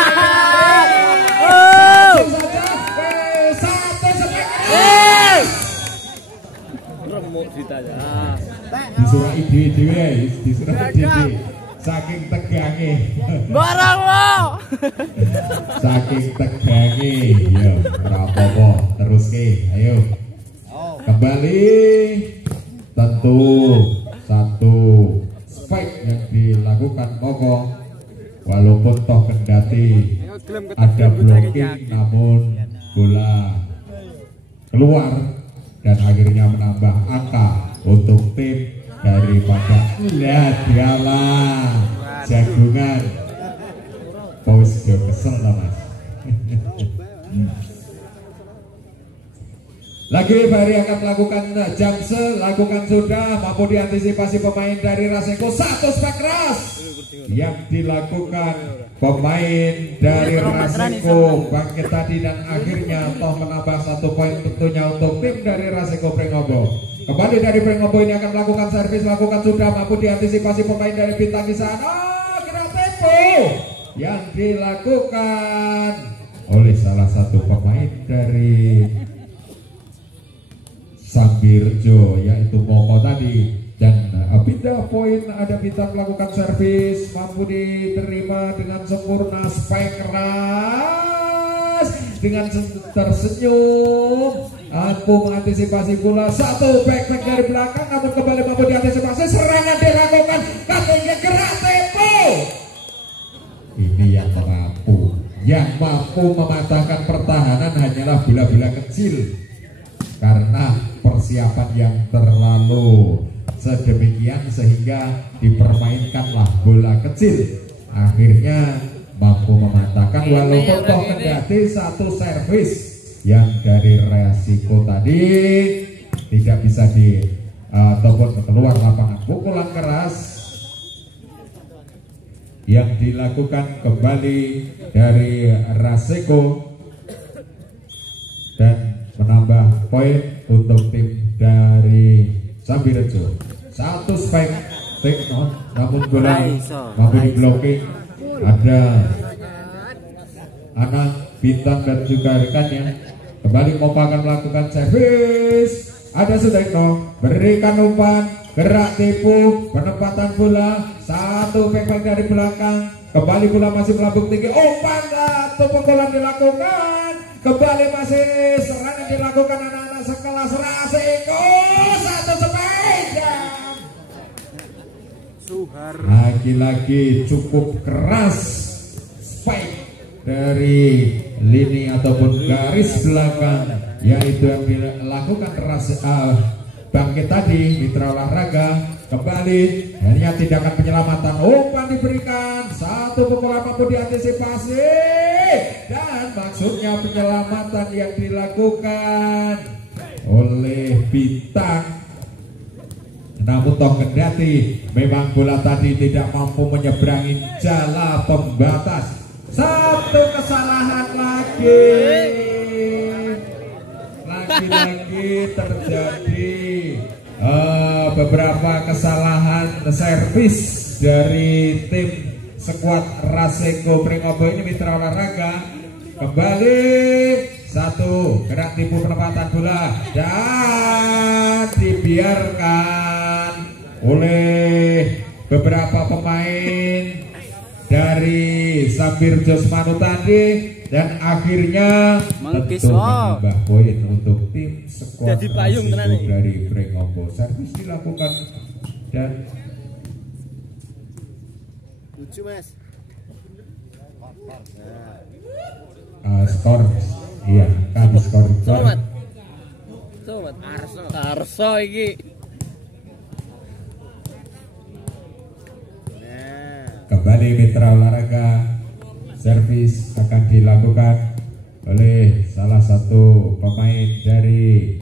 Disuruh ide saking tegange Barang lo. saking tegange ya ora apa-apa teruske ayo kembali. Tentu satu spike yang dilakukan Koko walaupun toh kendati ada blocking namun bola keluar dan akhirnya menambah angka untuk tim daripada dialah jagungan. Paus kesel lah mas. Lagi Bari akan melakukan jamse, lakukan sudah, mampu diantisipasi pemain dari Raseko. Satu spek keras yang dilakukan pemain dari Raseko bangkit tadi dan akhirnya toh menambah 1 poin tentunya untuk tim dari Raseko Pringobo. Kembali dari Pringobo ini akan melakukan servis, lakukan sudah, mampu diantisipasi pemain dari Bintang di sana. Kena tempo yang dilakukan oleh salah satu pemain dari Sambirjo yaitu Moko tadi, dan pindah poin ada Bintang melakukan servis, mampu diterima dengan sempurna, spike keras dengan tersenyum, mampu mengantisipasi bola. Satu back dari belakang namun kembali mampu diantisipasi, serangan dilakukan katanya gerak tempo. Ini yang mampu mematahkan pertahanan hanyalah bola-bola kecil karena persiapan yang terlalu sedemikian sehingga dipermainkanlah bola kecil, akhirnya mampu mematahkan walaupun toh kendati satu servis yang dari Resiko tadi tidak bisa di ataupun keluar lapangan. Pukulan keras yang dilakukan kembali dari Raseko dan menambah poin untuk tim dari Sambirejo. Satu spike take on, namun bola mampu diblocking. Ada anak Bintang dan juga rekannya. Kembali mau akan melakukan servis. Ada Sudekno berikan umpan, gerak tipu, penempatan bola. Satu back dari belakang. Kembali bola masih melambung tinggi. Umpan satu pukulan dilakukan. Kembali masih serangan dilakukan anak-anak sekelas Raseko. Satu sepeda. Lagi-lagi cukup keras spike dari lini ataupun garis belakang, yaitu yang dilakukan Bangkit tadi mitra olahraga. Kembali hanya tindakan penyelamatan, umpan diberikan, satu pukulan mampu diantisipasi dan maksudnya penyelamatan yang dilakukan oleh Bintang. Namun toh kendati memang bola tadi tidak mampu menyeberangi jala pembatas. Satu kesalahan lagi terjadi beberapa kesalahan servis dari tim skuad Raseko Pringobo ini mitra olahraga. Kembali satu gerak tipu penempatan bola dan dibiarkan oleh beberapa pemain dari Sambir Josmanu tadi, dan akhirnya tentu menambah poin untuk tim skuad dari Pringombo. Servis dilakukan dan lucu mas. skor, iya kan skor. Sobat Arso iki. Kembali mitra olahraga, servis akan dilakukan oleh salah satu pemain dari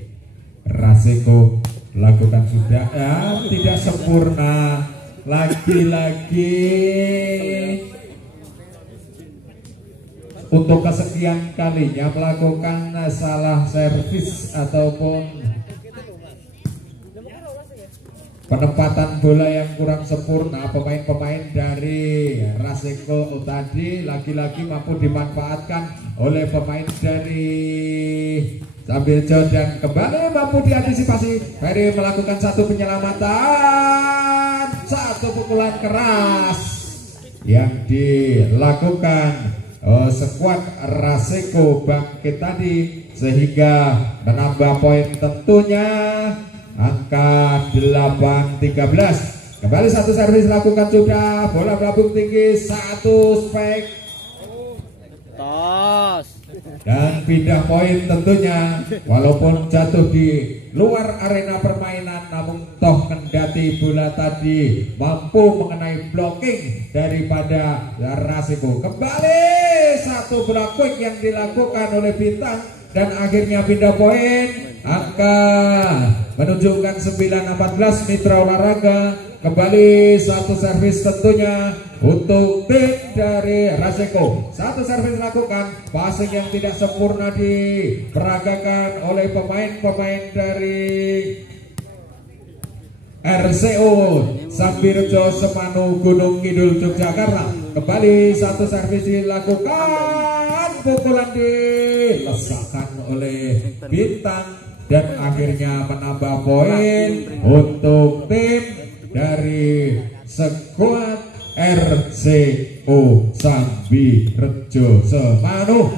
Raseko. Lakukan sudah, tidak sempurna, lagi-lagi untuk kesekian kalinya melakukan salah servis ataupun penempatan bola yang kurang sempurna. Pemain-pemain dari Raseko tadi lagi-lagi mampu dimanfaatkan oleh pemain dari Sambiljo, dan kembali mampu diantisipasi. Ferry melakukan satu penyelamatan, satu pukulan keras yang dilakukan skuad Raseko bangkit tadi, sehingga menambah poin tentunya angka 8-13. Kembali satu servis lakukan sudah, bola melambung tinggi, satu spek Tos. dan pindah poin tentunya. Walaupun jatuh di luar arena permainan, namun toh kendati bola tadi mampu mengenai blocking daripada Raseko. Kembali satu bola quick yang dilakukan oleh Bintang, dan akhirnya pindah poin. Angka menunjukkan 9-14 mitra olahraga. Kembali satu servis tentunya untuk tim dari Raseko. Satu servis dilakukan, passing yang tidak sempurna diperagakan oleh pemain-pemain dari RCO Sambirjo Semanu Gunung Kidul Yogyakarta. Kembali satu servis dilakukan, pukulan dilesakkan oleh Bintang, dan akhirnya menambah poin untuk tim dari skuad RCO Sambirjo Semanu.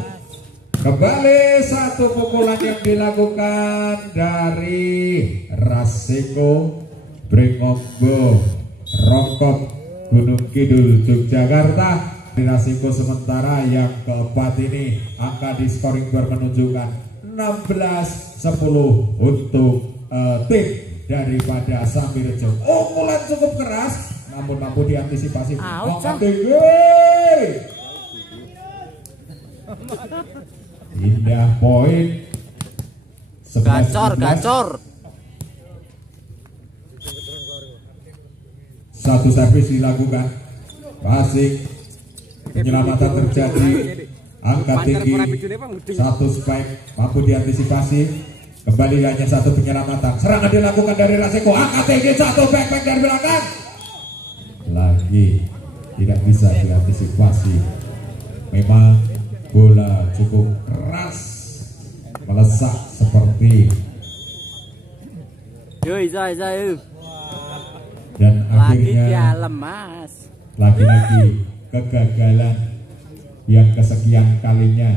Kembali satu pukulan yang dilakukan dari Raseko Pringombo Rongkop Gunung Kidul Yogyakarta. Raseko sementara yang keempat ini, angka di scoring board menunjukkan 16-10 untuk tim daripada Sambirjo. Pukulan cukup keras, namun mampu diantisipasi. Indah poin. Gacor. Satu servis dilakukan, passing, penyelamatan terjadi, angka tinggi, satu spike mampu diantisipasi. Kembali hanya satu penyelamatan, serangan dilakukan dari Raseko, angka tinggi, satu back dari belakang, lagi tidak bisa diantisipasi. Memang bola cukup keras, melesak seperti dan akhirnya lagi-lagi kegagalan yang kesekian kalinya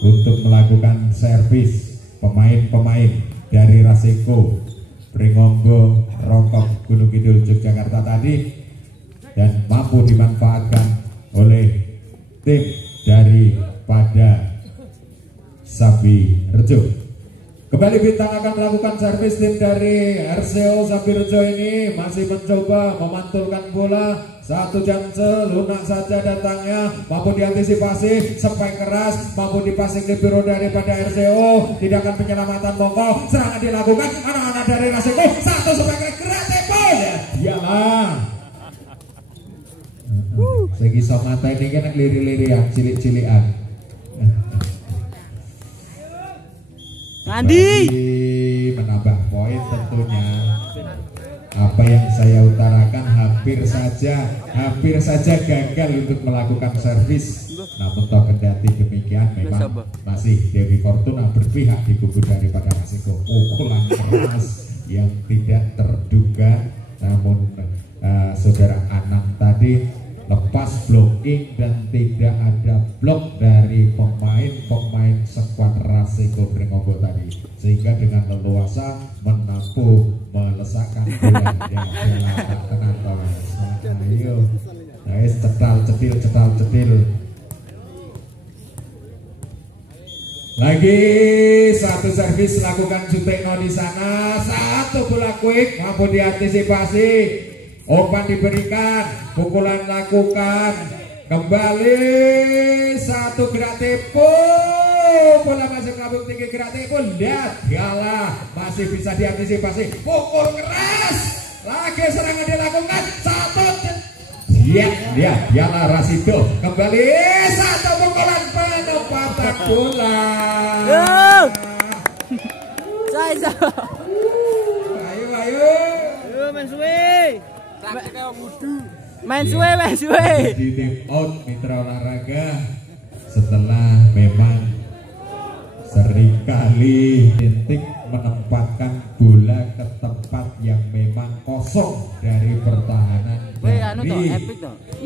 untuk melakukan servis pemain-pemain dari Raseko Pringombo Rongkop Gunung Kidul Yogyakarta tadi, dan mampu dimanfaatkan oleh tim daripada Sambirjo. Kembali Bintang akan melakukan servis. Tim dari RCO Sambirjo ini masih mencoba memantulkan bola. Satu jam selunak saja datangnya, mampu diantisipasi, sampai keras, mampu dipasing libero daripada RCO. Tidak akan penyelamatan monggo, serangan dilakukan anak-anak dari Raseko. Satu sampai keras tempo ya. Iyalah. Segi somata ini kan liri-lirian, cilik-cilian. Andi menambah poin tentunya. Apa yang saya utarakan hampir saja gagal untuk melakukan servis. Namun toh kendati demikian, memang masih Dewi Fortuna berpihak di kubu daripada Raseko. Pukulan keras yang tidak terduga, namun saudara Monggo tadi, sehingga dengan leluasa menampung melesakkan bola ya tenang Thomas. Ayo guys, cetil lagi satu servis lakukan Sutekno di sana, satu bola quick mampu diantisipasi, umpan diberikan, pukulan lakukan, kembali satu gerak tipu, bola masuk lambung tinggi, gerak tipu, lihat Diala masih bisa diantisipasi, pukul keras, lagi serangan dilakukan, satu Diala Rasido, kembali satu pukulan penempatan bola. Saya. Ayo. Main suwe. Main suwe. Di tim out mitra olahraga setelah memang seringkali titik menempatkan bola ke tempat yang memang kosong dari pertahanan dari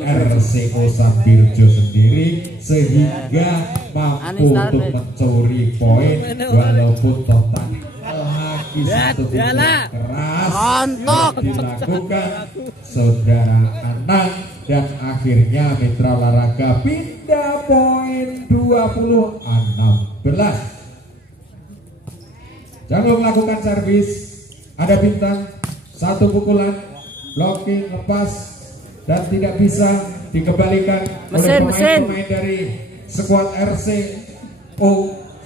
RCO Sambirjo sendiri, sehingga mampu untuk mencuri poin walaupun total lagi satu keras dilakukan saudara Anang, dan akhirnya mitra olahraga pindah poin 20-16. Jangan melakukan servis, ada bintang, satu pukulan, blocking, lepas, dan tidak bisa dikembalikan oleh pemain-pemain dari skuad RCO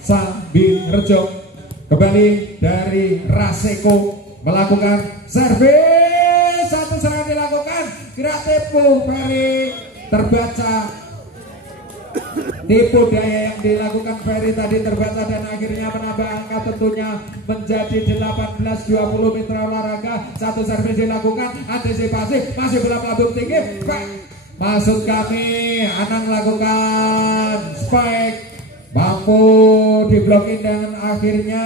Sambirjo. Kembali dari Raseko melakukan servis, satu serangan dilakukan, gerak tipu Ferry terbaca, tipu daya yang dilakukan Ferry tadi terbaca, dan akhirnya menambah angka tentunya menjadi 18-20 mitra olahraga. Satu servis dilakukan, antisipasi, masih bola melambung tinggi, maksud kami Anang lakukan spike, mampu diblocking, dan akhirnya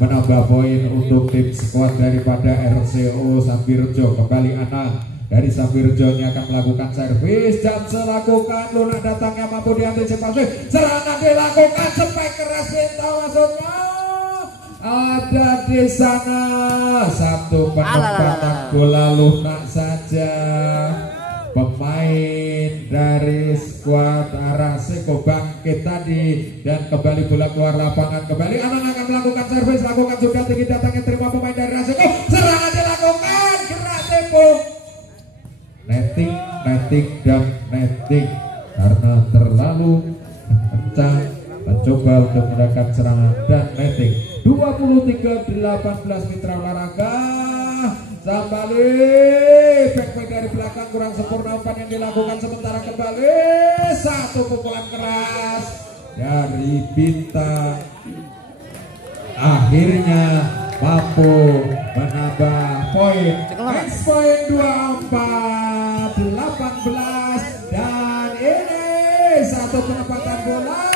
menambah poin untuk tim skuad daripada RCO Sambirjo. Kembali Anang dari Sambirjo ini akan melakukan servis, dan selakukan lunak datangnya mampu diantisipasi, serangan dilakukan, spike keras bintang maksudnya ada di sana, satu penempatan bola lunak saja. Pemain dari skuad Raseko bangkit tadi, dan kembali bola keluar lapangan. Kembali Anang akan melakukan servis, lakukan sudah tinggi datangnya, terima pemain dari Raseko, serangan dilakukan, gerak tempo, netting karena terlalu kencang mencoba untuk mendapatkan serangan dan netting. 23-18 mitra olahraga. Kembali back dari belakang kurang sempurna umpan yang dilakukan, sementara kembali satu pukulan keras dari Bintang, akhirnya mampu menambah poin, match point 24-18, dan ini satu penempatan bola,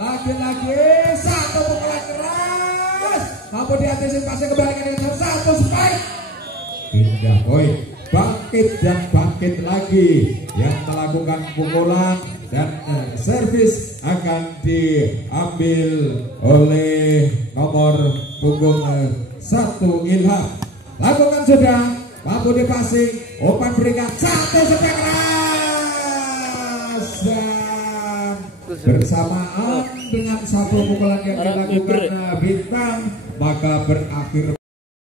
lagi-lagi satu pukulan keras, mampu diantisipasi, kembalikan dengan satu spike, pindah poin, bangkit lagi yang melakukan pukulan, dan servis akan diambil oleh nomor punggung 1 Ilham. Lakukan sudah, mampu dipasing, umpan berikan satu spike keras, dan bersamaan dengan satu pukulan yang dilakukan Bintang, maka berakhir